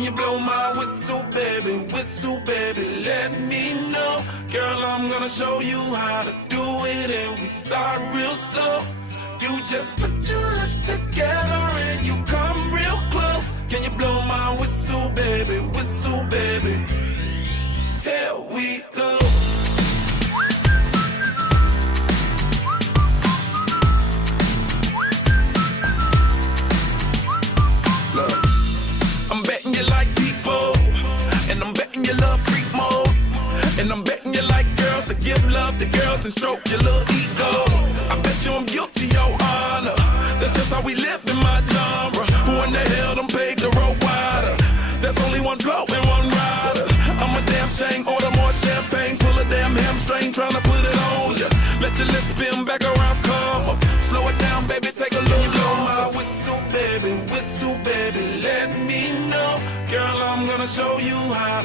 Can you blow my whistle, baby, let me know. Girl, I'm gonna show you how to do it, and we start real slow. You just put your lips together and you come real close. Can you blow my whistle, baby, here we go. Look, I'm betting you like people, and I'm betting you love freak mode, and I'm betting you like girls to give love to girls and stroke your little ego. I bet you I'm guilty, your honor. That's just how we live in my genre. Who in the hell done paved the road wider? There's only one blow and one rider. I'm a damn shame, order more champagne, pull a damn hamstring, tryna put it on ya. Let your lips spin back around, come up. Slow it down, baby, take a look. Blow my whistle, baby, let me know. Girl, I'm gonna show you how